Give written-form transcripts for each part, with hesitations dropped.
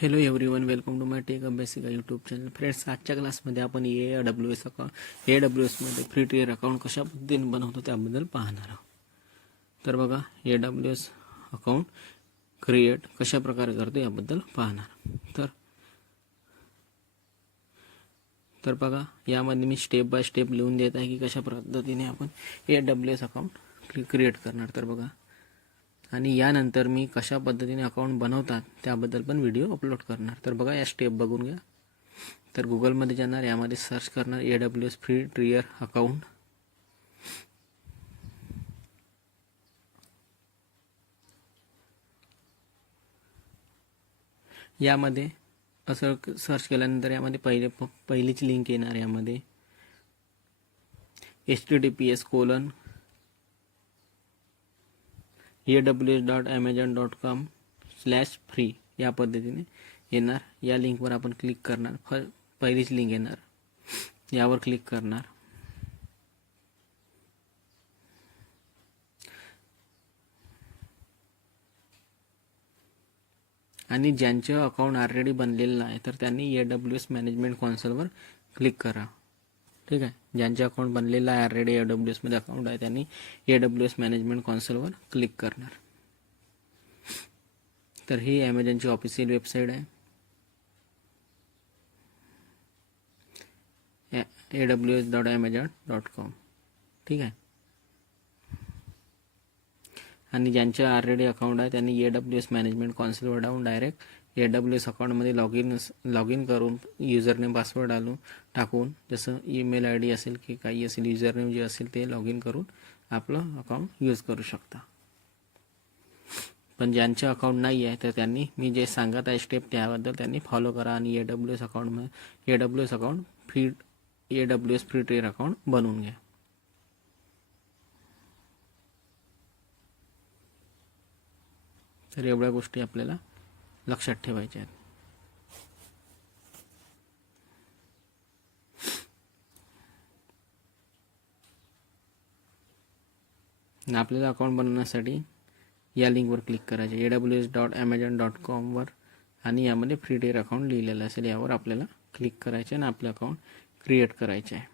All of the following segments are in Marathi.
Hello everyone, welcome to my tech Abhyasika YouTube channel. Friends, आजच्या क्लासमध्ये आपण AWSमध्ये फ्री ट्रियर अकाउंट कशा पद्धतीने बनवतो त्याबद्दल पाहणार आहोत. तर बघा, AWS अकाउंट क्रिएट कशा प्रकारे करतो याबद्दल पाहणार. तर बघा, यामध्ये मी स्टेप बाय स्टेप लिहून देत आहे की कशा पद्धतीने आपण AWS अकाउंट क्रिएट करणार. तर बघा, आणि यानंतर मी कशा पद्धतीने अकाउंट बनवतात त्याबद्दल पण व्हिडिओ अपलोड करणार. तर बघा, या स्टेप बघून घ्या. तर गुगलमध्ये जाणार, यामध्ये सर्च करणार AWS फ्री ट्रियर अकाउंट. यामध्ये असं सर्च केल्यानंतर यामध्ये पहिलीच लिंक येणार. यामध्ये https://aws.amazon.com/free या पद्धतीने येणार. या लिंकवर आपण क्लिक करणार. पहिलीच लिंक येणार, यावर क्लिक करणार. आणि ज्यांचं अकाउंट ऑलरेडी बनलेलं आहे तर त्यांनी AWS मॅनेजमेंट कॉन्सोलवर क्लिक करा. ठीक आहे, ज्यांचे अकाउंट बनलेलं आहे ऑलरेडी AWSमध्ये अकाउंट आहे त्यांनी AWS मॅनेजमेंट कॉन्सोलवर क्लिक करणार. तर ही ॲमेझॉनची ऑफिशियल वेबसाईट आहे, aws.amazon.com. ठीक आहे, आणि ज्यांचे ऑलरेडी अकाउंट आहे त्यांनी AWS मॅनेजमेंट कॉन्सोलवर जाऊन डायरेक्ट AWS अकाउंटमध्ये लॉग इन करून युजरनेम पासवर्ड टाकून, जसं ईमेल ID असेल की काही असेल, युजरनेम जे असेल ते लॉग इन करून आपलं अकाउंट यूज करू शकता. पण ज्यांचे अकाउंट नाही आहे तर त्यांनी मी जे सांगत आहे स्टेप त्याबद्दल त्यांनी फॉलो करा आणि AWS account free trier account बनवून घ्या. तर एवढ्या गोष्टी आपल्याला लक्षात ठेवायच्या आहेत. आपल्याला अकाउंट बनवण्यासाठी या लिंकवर क्लिक करायचे, aws.amazon.com वर, आणि यामध्ये फ्री ट्रियर अकाउंट लिहिलेलं असेल यावर आपल्याला क्लिक करायचे आणि आपलं अकाउंट क्रिएट करायचे आहे.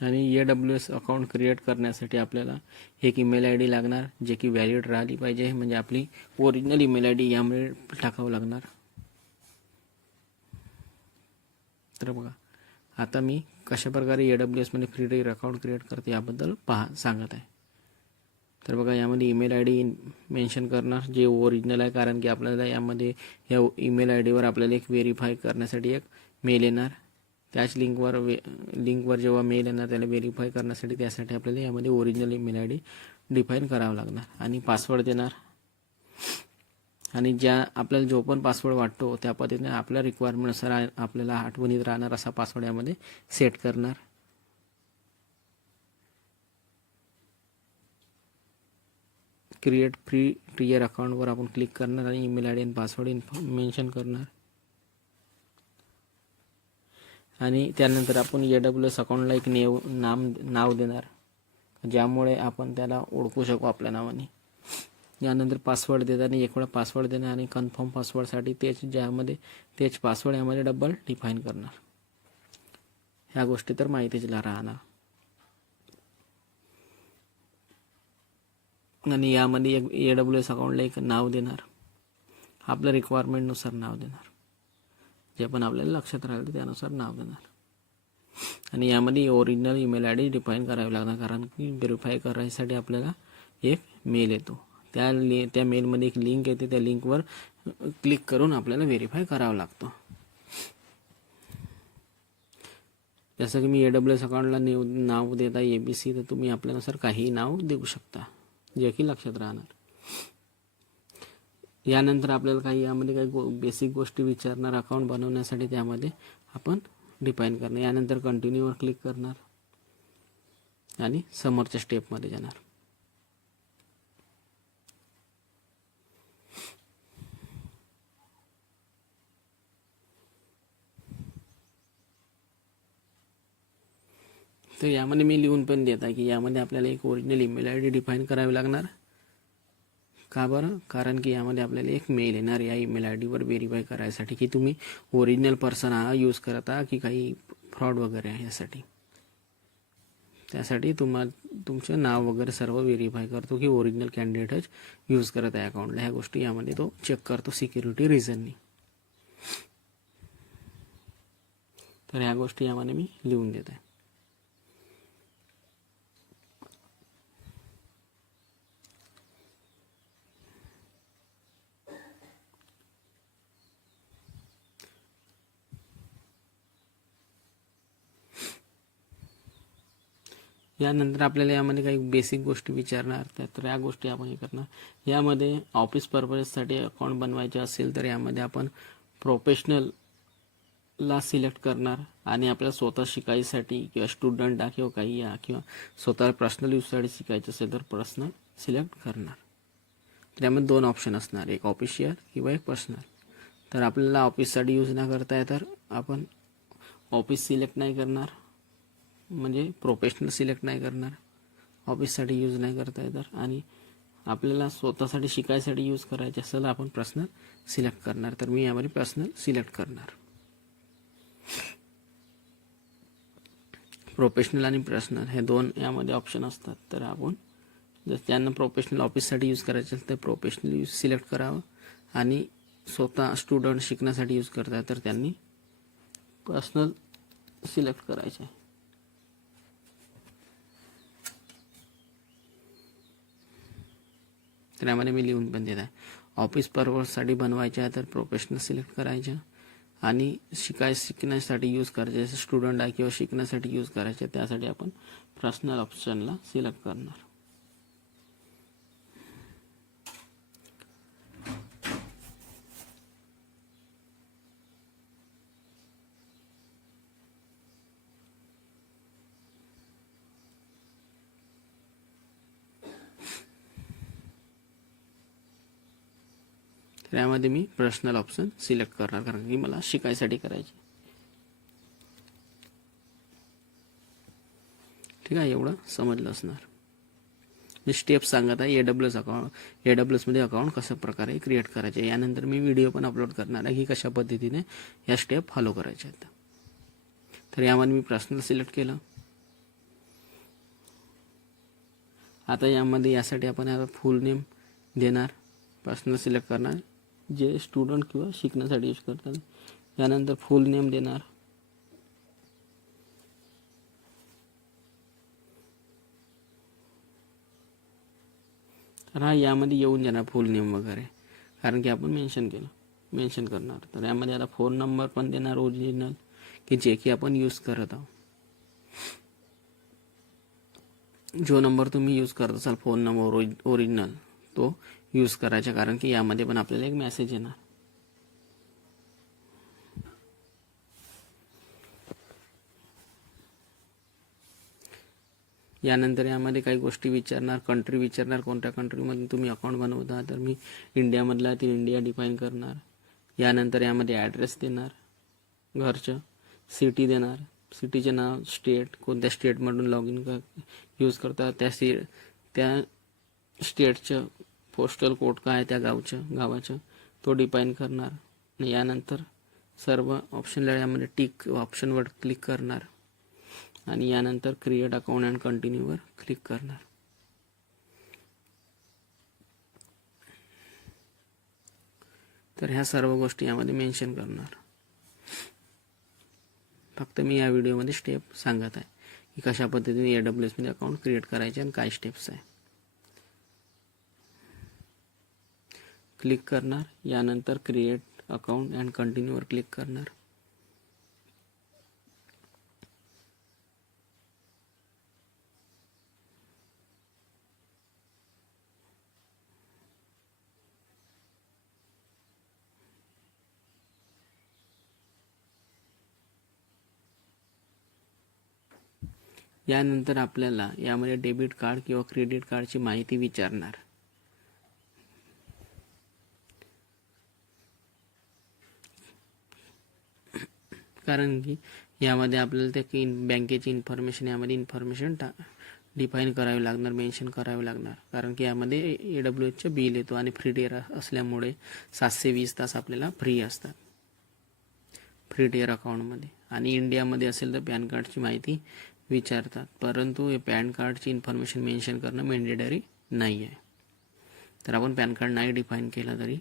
आणि AWS अकाउंट क्रिएट करण्यासाठी आपल्याला एक ईमेल ID लागणार, जे की व्हॅलिड राहिली पाहिजे. म्हणजे आपली ओरिजिनल ईमेल ID यामुळे टाकावं लागणार. तर बघा, आता मी कशाप्रकारे AWSमध्ये फ्री ट्रियर अकाउंट क्रिएट करते याबद्दल सांगत आहे. तर बघा, यामध्ये ईमेल ID मेन्शन करणार जे ओरिजिनल आहे, कारण की आपल्याला यामध्ये या ईमेल IDवर आपल्याला एक व्हेरीफाय करण्यासाठी एक मेल येणार. त्याच लिंकवर जेव्हा मेल येणार त्याला व्हेरीफाय करण्यासाठी त्यासाठी आपल्याला यामध्ये ओरिजिनल ईमेल ID डिफाईन करावं लागणार. आणि पासवर्ड देणार, आणि आपल्याला जो पण पासवर्ड वाटतो त्या पद्धतीने आपल्या रिक्वायरमेंटनुसार आपल्याला आठवणीत राहणार असा पासवर्ड यामध्ये सेट करणार. क्रिएट फ्री ट्रियर अकाउंटवर आपण क्लिक करणार आणि ईमेल ID आणि पासवर्ड मेन्शन करणार. आणि त्यानंतर आपण AWS अकाउंटला एक नाव देणार, ज्यामुळे आपण त्याला ओळखू शकू आपल्या नावाने. यानंतर पासवर्ड देताना एक वेळा पासवर्ड देणार आणि कन्फर्म पासवर्डसाठी तेच पासवर्ड यामध्ये डबल डिफाईन करणार. ह्या गोष्टी तर माहितीच राहणार. आणि यामध्ये एक AWS अकाउंटला एक नाव देणार, आपल्या रिक्वायरमेंटनुसार नाव देणार, जे पण आपल्याला लक्षात राहिलं त्यानुसार नाव देणार. आणि यामध्ये ओरिजिनल ईमेल ID डिफाईन करावी लागणार, कारण की व्हेरीफाय करायसाठी आपल्याला एक मेल येतो. त्या मेलमध्ये एक लिंक येते, त्या लिंकवर क्लिक करून आपल्याला व्हेरीफाय करावं लागतं. जसं की मी AWS अकाउंटला नाव देता ABC, तर तुम्ही आपल्यानुसार काहीही नाव देऊ शकता, जे की लक्षात राहणार. यानंतर आपल्याला यामध्ये काही बेसिक गोष्टी विचारणार अकाउंट बनवण्यासाठी, त्यामध्ये आपण डिफाईन करणार. यानंतर कंटिन्यूवर क्लिक करणार आणि समोरच्या स्टेपमध्ये जाणार. तर यामध्ये मी लिहून पण देत आहे की यामध्ये आपल्याला एक original email I D define करावी लागणार. का बरं? कारण की यामध्ये आपल्याला एक मेल येणार या ईमेल आय डीवर व्हेरीफाय करायसाठी की तुम्ही ओरिजिनल पर्सन हा यूज करत आहात की काही फ्रॉड वगैरे आहे. यासाठी त्यासाठी तुमचं नाव वगैरे सर्व व्हेरीफाय करतो की ओरिजिनल कॅन्डिडेटच यूज करत आहे अकाउंटला. ह्या गोष्टी यामध्ये तो चेक करतो सिक्युरिटी रिझननी. तर ह्या गोष्टी यामध्ये मी लिहून देत आहे. यानंतर आपल्याला यामध्ये काही बेसिक गोष्टी विचारणार. तर या गोष्टी आपण हे करणार. यामध्ये ऑफिस पर्पजसाठी अकाउंट बनवायचे असेल तर यामध्ये आपण प्रोफेशनलला सिलेक्ट करणार आणि आपल्याला स्वतः शिकायसाठी किंवा स्टुडंट किंवा काही या किंवा स्वतः पर्सनल यूजसाठी शिकायचं असेल तर पर्सनल सिलेक्ट करणार. त्यामध्ये 2 ऑप्शन असणार, एक ऑफिशियल किंवा एक पर्सनल. तर आपल्याला ऑफिससाठी यूज न करता आहे तर आपण ऑफिस सिलेक्ट नाही करणार, म्हणजे प्रोफेशनल सिलेक्ट नाही करणार. ऑफिससाठी यूज नाही करता येत तर. आणि आपल्याला स्वतःसाठी शिकायसाठी यूज करायचे असेल आपण पर्सनल सिलेक्ट करणार. तर मी यामध्ये पर्सनल सिलेक्ट करणार. प्रोफेशनल आणि पर्सनल हे 2 यामध्ये ऑप्शन असतात. तर आपण जर त्यांना प्रोफेशनल ऑफिससाठी यूज करायचं असेल तर प्रोफेशनल यूज सिलेक्ट करावं आणि स्वतः स्टुडंट शिकण्यासाठी यूज करतात तर त्यांनी पर्सनल सिलेक्ट करायचं आहे. तर यामध्ये मी लिहून पण देत आहे. ऑफिस पर्पजसाठी बनवायचे आहे तर प्रोफेशनल सिलेक्ट करायचं आणि शिकण्यासाठी यूज करायचे, स्टुडंट आहे किंवा शिकण्यासाठी यूज करायचे त्यासाठी आपण पर्सनल ऑप्शनला सिलेक्ट करणार. तर यामध्ये मी पर्सनल ऑप्शन सिलेक्ट करणार कारण की मला शिकायसाठी करायचे. ठीक आहे, एवढं समजलं असणार. मी स्टेप सांगत आहे AWS मध्ये अकाउंट कशा प्रकारे क्रिएट करायचे. यानंतर मी व्हिडिओ पण अपलोड करणार आहे की कशा पद्धतीने या स्टेप फॉलो करायच्या आहेत. तर यामध्ये मी पर्सनल सिलेक्ट केलं. आता यामध्ये यासाठी आपण आता फुल नेम देणार, पर्सनल सिलेक्ट करणार जे स्टुडंट किंवा शिकण्यासाठी यूज करतात. यानंतर फुल नेम देणार. तर हा यामध्ये येऊन जाणार फुल नेम वगैरे कारण की आपण मेन्शन करणार. तर यामध्ये आता फोन नंबर पण देणार ओरिजिनल की जे की आपण यूज करत आहोत. जो नंबर तुम्ही यूज करत असाल फोन नंबर ओरिजिनल तो यूज करायचा कारण की यामध्ये पण आपल्याला एक मेसेज येणार. यानंतर यामध्ये काही गोष्टी विचारणार, कंट्री विचारणार, कोणत्या कंट्रीमधून तुम्ही अकाउंट बनवता. तर मी इंडियामधला तर इंडिया डिफाईन करणार. यानंतर यामध्ये ॲड्रेस देणार, घरचं सिटी देणार, सिटीचे नाव, स्टेट, कोणत्या स्टेटमधून लॉग इन यूज करता त्या स्टेटचं पोस्टल कोड काय आहे त्या गावाचं तो डिफाईन करणार. यानंतर सर्व ऑप्शनला यामध्ये टिक ऑप्शनवर क्लिक करणार आणि यानंतर क्रिएट अकाउंट अँड कंटिन्यूवर क्लिक करणार. तर ह्या सर्व गोष्टी यामध्ये मेन्शन करणार. फक्त मी या व्हिडिओमध्ये स्टेप सांगत आहे की कशा पद्धतीने AWS मध्ये अकाउंट क्रिएट करायचे आणि काय स्टेप्स आहे. क्लिक करणार, यानंतर क्रिएट अकाउंट अँड कंटिन्यूवर क्लिक करणार. यानंतर आपल्याला यामध्ये डेबिट कार्ड किंवा क्रेडिट कार्डची माहिती विचारणार. कारण की यामध्ये आपल्याला त्या बँकेची इन्फॉर्मेशन यामध्ये इन्फॉर्मेशन डिफाईन करावी लागणार, मेन्शन करावी लागणार. कारण की यामध्ये AWSचं बिल येतो आणि फ्री टियर असल्यामुळे 720 तास आपल्याला फ्री असतात फ्री टियर अकाउंटमध्ये. आणि इंडियामध्ये असेल तर पॅन कार्डची माहिती विचारतात, परंतु हे पॅन कार्डची इन्फॉर्मेशन मेन्शन करणं मॅन्डेटरी नाही आहे. तर आपण पॅन कार्ड नाही डिफाईन केलं तरी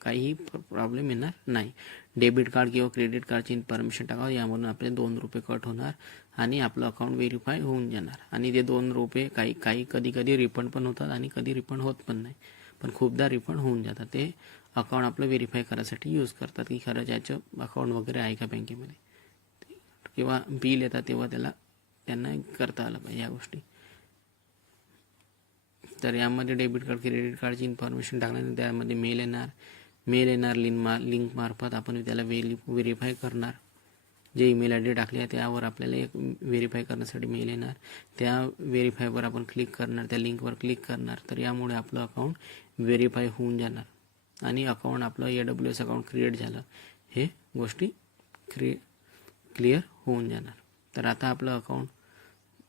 काही प्रॉब्लेम येणार नाही. डेबिट कार्ड किंवा क्रेडिट कार्डची इन्फॉर्मेशन टाकावं, यामधून आपले ₹2 कट होणार आणि आपलं अकाउंट व्हेरीफाय होऊन जाणार. आणि ते ₹2 काही कधी रिफंड पण होतात आणि कधी रिफंड होत पण नाही, पण खूपदा रिफंड होऊन जातात. ते अकाउंट आपलं व्हेरीफाय करायसाठी यूज करतात की खरंच याचं अकाउंट वगैरे आहे का बँकेमध्ये, किंवा बिल येतात तेव्हा त्यांना करता आलं पाहिजे या गोष्टी. तर यामध्ये डेबिट कार्ड क्रेडिट कार्डची इन्फॉर्मेशन टाकल्यानंतर त्यामध्ये मेल येणार लिंक मार्फत आपण त्याला व्हेरीफाय करणार. जे ईमेल आय डी टाकले आहे त्यावर आपल्याला एक व्हेरीफाय करण्यासाठी मेल येणार. त्या व्हेरीफायवर आपण क्लिक करणार, त्या लिंकवर क्लिक करणार. तर यामुळे आपलं अकाउंट व्हेरीफाय होऊन जाणार आणि अकाउंट आपलं AWS अकाउंट क्रिएट झालं हे गोष्टी क्लिअर होऊन जाणार. तर आता आपलं अकाउंट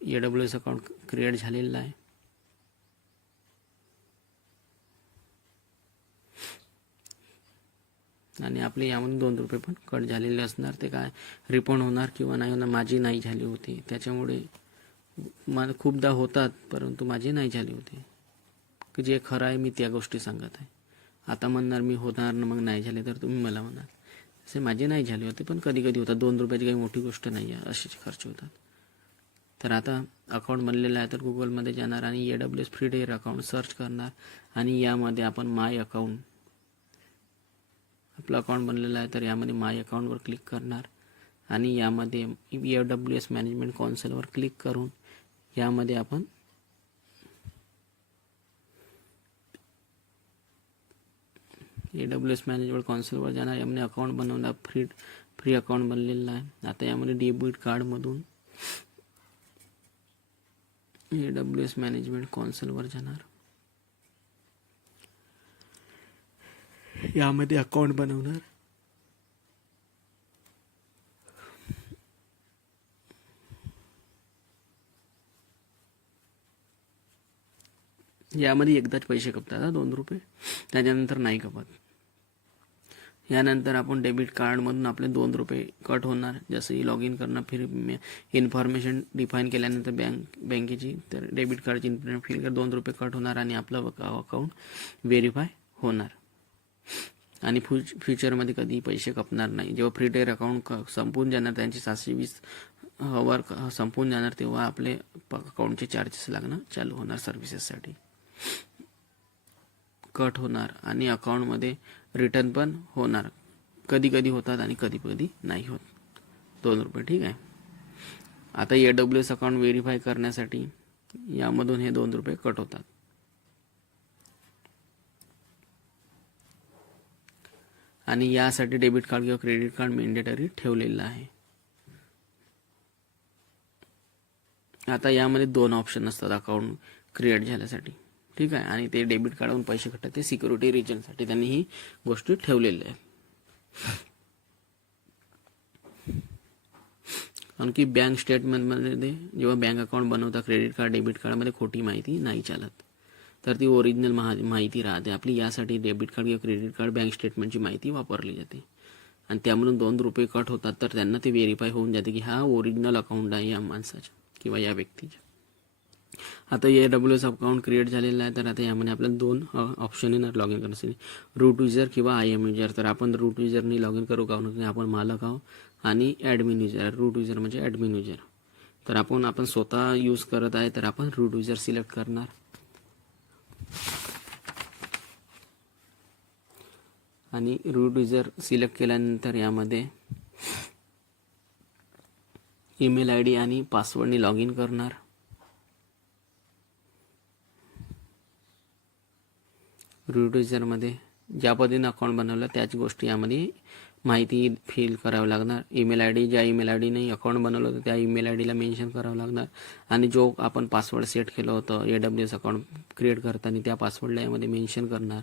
AWS अकाउंट क्रिएट झालेलं आहे. आणि आपले यामधून ₹2 पण कट झालेले असणार. ते काय रिफंड होणार किंवा नाही होणार, माझी नाही झाली होती त्याच्यामुळे मला खूपदा होतात, परंतु माझे नाही झाले होते. की जे खरं आहे मी त्या गोष्टी सांगत आहे. आता म्हणणार मी होणार ना मग नाही झाले, तर तुम्ही मला म्हणाल असे माझे नाही झाले होते, पण कधी होतात. ₹2 काही मोठी गोष्ट नाही आहे, असेच खर्च होतात. तर आता अकाउंट बनलेलं आहे तर गुगलमध्ये जाणार आणि AWS free tier account search करणार आणि यामध्ये आपण माय अकाउंट, आपलं अकाउंट बनलेलं आहे तर यामध्ये माय अकाउंटवर क्लिक करणार आणि यामध्ये AWS मॅनेजमेंट कॉन्सोलवर क्लिक करून यामध्ये आपण AWS मॅनेजमेंट कॉन्सोलवर जाणार. यामध्ये अकाउंट बनवणार, फ्री अकाउंट बनलेलं आहे. आता यामध्ये डेबिट कार्डमधून AWS मॅनेजमेंट कॉन्सोलवर जाणार. यामध्ये अकाउंट बनवणार. यामध्ये एकदाच पैसे कपतात ₹2, त्याच्यानंतर नाही कपत. यानंतर आपण डेबिट कार्डमधून आपले ₹2 कट होणार. जसं लॉग इन करणं, फिर इन्फॉर्मेशन डिफाईन केल्यानंतर बँकेची, तर डेबिट कार्डची इन्फॉर्मेशन फिल कर ₹2 कट होणार आणि आपलं अकाउंट व्हेरीफाय होणार. आणि फ्युचरमध्ये कधी पैसे कपणार नाही. जेव्हा फ्री टियर अकाउंट संपून जाणार, त्यांचे 720 वर संपून जाणार, तेव्हा आपले अकाउंटचे चार्जेस लागणं चालू होणार. सर्व्हिसेससाठी कट होणार आणि अकाउंटमध्ये रिटर्न पण होणार. कधी होतात आणि कधी नाही होत ₹2. ठीक आहे. आता AWS अकाउंट व्हेरीफाय करण्यासाठी यामधून हे ₹2 कट होतात. आणि यासाठी डेबिट कार्ड किंवा क्रेडिट कार्ड मॅन्डेटरी ठेवलेलं आहे. आता यामध्ये 2 ऑप्शन असतात अकाउंट क्रिएट झाल्यासाठी. ठीक आहे. आणि ते डेबिट कार्डवरून पैसे कटतात, ते सिक्युरिटी रिजनसाठी त्यांनी ही गोष्टी ठेवलेल्या आहे. कारण की बँक स्टेटमेंटमध्ये जेव्हा बँक अकाउंट बनवता क्रेडिट कार्ड डेबिट कार्डमध्ये खोटी माहिती नाही चालत, तर ती ओरिजिनल माहिती राहते आपली. यासाठी डेबिट कार्ड किंवा क्रेडिट कार्ड बँक स्टेटमेंटची माहिती वापरली जाते आणि त्यामधून ₹2 कट होतात. तर त्यांना ते व्हेरीफाय होऊन जाते की हा ओरिजिनल अकाउंट आहे या माणसाचा किंवा या व्यक्तीचा. आता AWS अकाउंट क्रिएट झालेलं आहे. तर आता यामध्ये आपल्याला 2 ऑप्शन येणार लॉग इन करण्यासाठी, रूट युजर किंवा IAM युजर. तर आपण रूट युजरनी लॉग इन करू, कारण आपण मालक आहोत. आणि ॲडमिन युजर, रूट युजर म्हणजे ॲडमिन युजर. तर आपण स्वतः यूज करत आहे तर आपण रूट युजर सिलेक्ट करणार. आणि रूट युजर सिलेक्ट केल्यानंतर यामध्ये ईमेल ID आणि पासवर्डनी लॉग इन करणार. रूट युजरमध्ये ज्या पद्धतीने अकाउंट बनवलं त्याच गोष्टी यामध्ये माहिती फिल करावी लागणार. ईमेल ID, ज्या ईमेल IDने अकाउंट बनवलं होतं त्या ईमेल IDला मेन्शन करावं लागणार. आणि जो आपण पासवर्ड सेट केलं होतं AWS अकाउंट क्रिएट करताना त्या पासवर्डला यामध्ये मेन्शन करणार.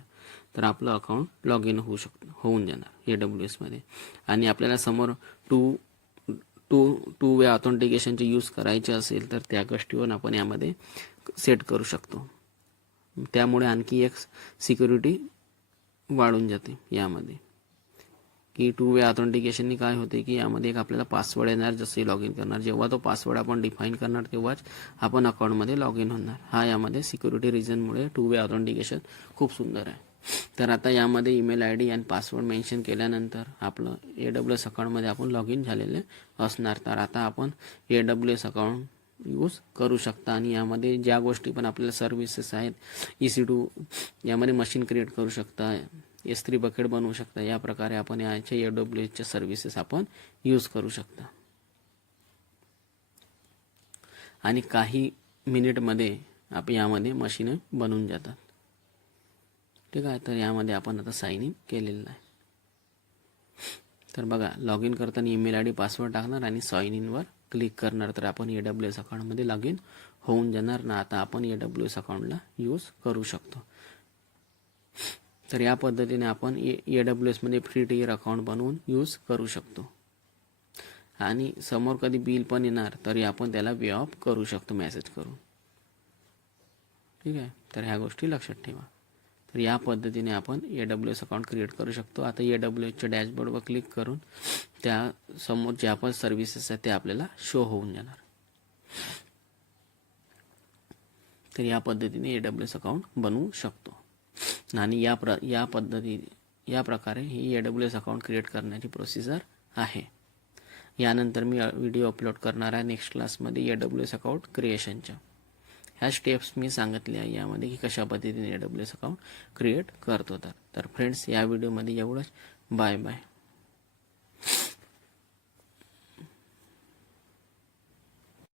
तर आपलं अकाउंट लॉग इन होऊन जाणार AWSमध्ये. आणि आपल्याला समोर 2 टू वे ऑथेंटिकेशनचे यूज करायचे असेल तर त्या गोष्टीवर आपण यामध्ये सेट करू शकतो. त्यामुळे आणखी एक सिक्युरिटी वाढून जाते यामध्ये, की टू वे ऑथेंटिकेशनने काय होते की यामध्ये एक आपल्याला पासवर्ड येणार जसे लॉग इन करणार. जेव्हा तो पासवर्ड आपण डिफाईन करणार तेव्हाच आपण अकाउंटमध्ये लॉग इन होणार. हा यामध्ये सिक्युरिटी रिझनमुळे टू वे ऑथेंटिकेशन खूप सुंदर आहे. तर आता यामध्ये ईमेल आय डी आणि पासवर्ड मेन्शन केल्यानंतर आपलं AWS अकाउंटमध्ये आपण लॉग इन झालेले असणार. तर आता आपण AWS अकाउंट यूज करू शकता आणि यामध्ये ज्या गोष्टी पण आपल्याला सर्व्हिसेस आहेत, EC2 यामध्ये मशीन क्रिएट करू शकता, S3 बकेट बनवू शकता. या प्रकारे आपण याच्या AWSच्या सर्व्हिसेस आपण यूज करू शकता आणि काही मिनिटमध्ये आपण यामध्ये मशीन बनवून जातात. ठीक आहे. तर यामध्ये आपण आता साइन इन केलेलं आहे. तर बघा, लॉग इन करताना ईमेल आय डी पासवर्ड टाकणार आणि साइन इनवर क्लिक करणार तर आपण AWS अकाउंटमध्ये लॉग इन होऊन जाणार ना. आता आपण AWS अकाउंटला यूज करू शकतो. तर या पद्धतीने आपण AWS मध्ये फ्री टियर अकाउंट बनवून यूज करू शकतो आणि समोर कधी बिल पण येणार तरी आपण त्याला पे ऑफ करू शकतो मेसेज करून. ठीक आहे. तर ह्या गोष्टी लक्षात ठेवा. तर या पद्धतीने आपण AWS अकाउंट क्रिएट करू शकतो. आता AWSच्या डॅशबोर्डवर क्लिक करून त्या समोर जे आपण सर्व्हिसेस आहेत ते आपल्याला शो होऊन जाणार. तर या पद्धतीने AWS अकाउंट बनवू शकतो आणि या प्रकारे ही AWS अकाउंट क्रिएट करण्याची प्रोसिजर आहे. यानंतर मी व्हिडिओ अपलोड करणार आहे नेक्स्ट क्लासमध्ये AWS अकाउंट क्रिएशनच्या. ह्या स्टेप्स मी सांगितल्या आहे यामध्ये की कशा पद्धतीने AWS अकाउंट क्रिएट करतो. तर फ्रेंड्स, या व्हिडिओमध्ये एवढंच. Bye bye.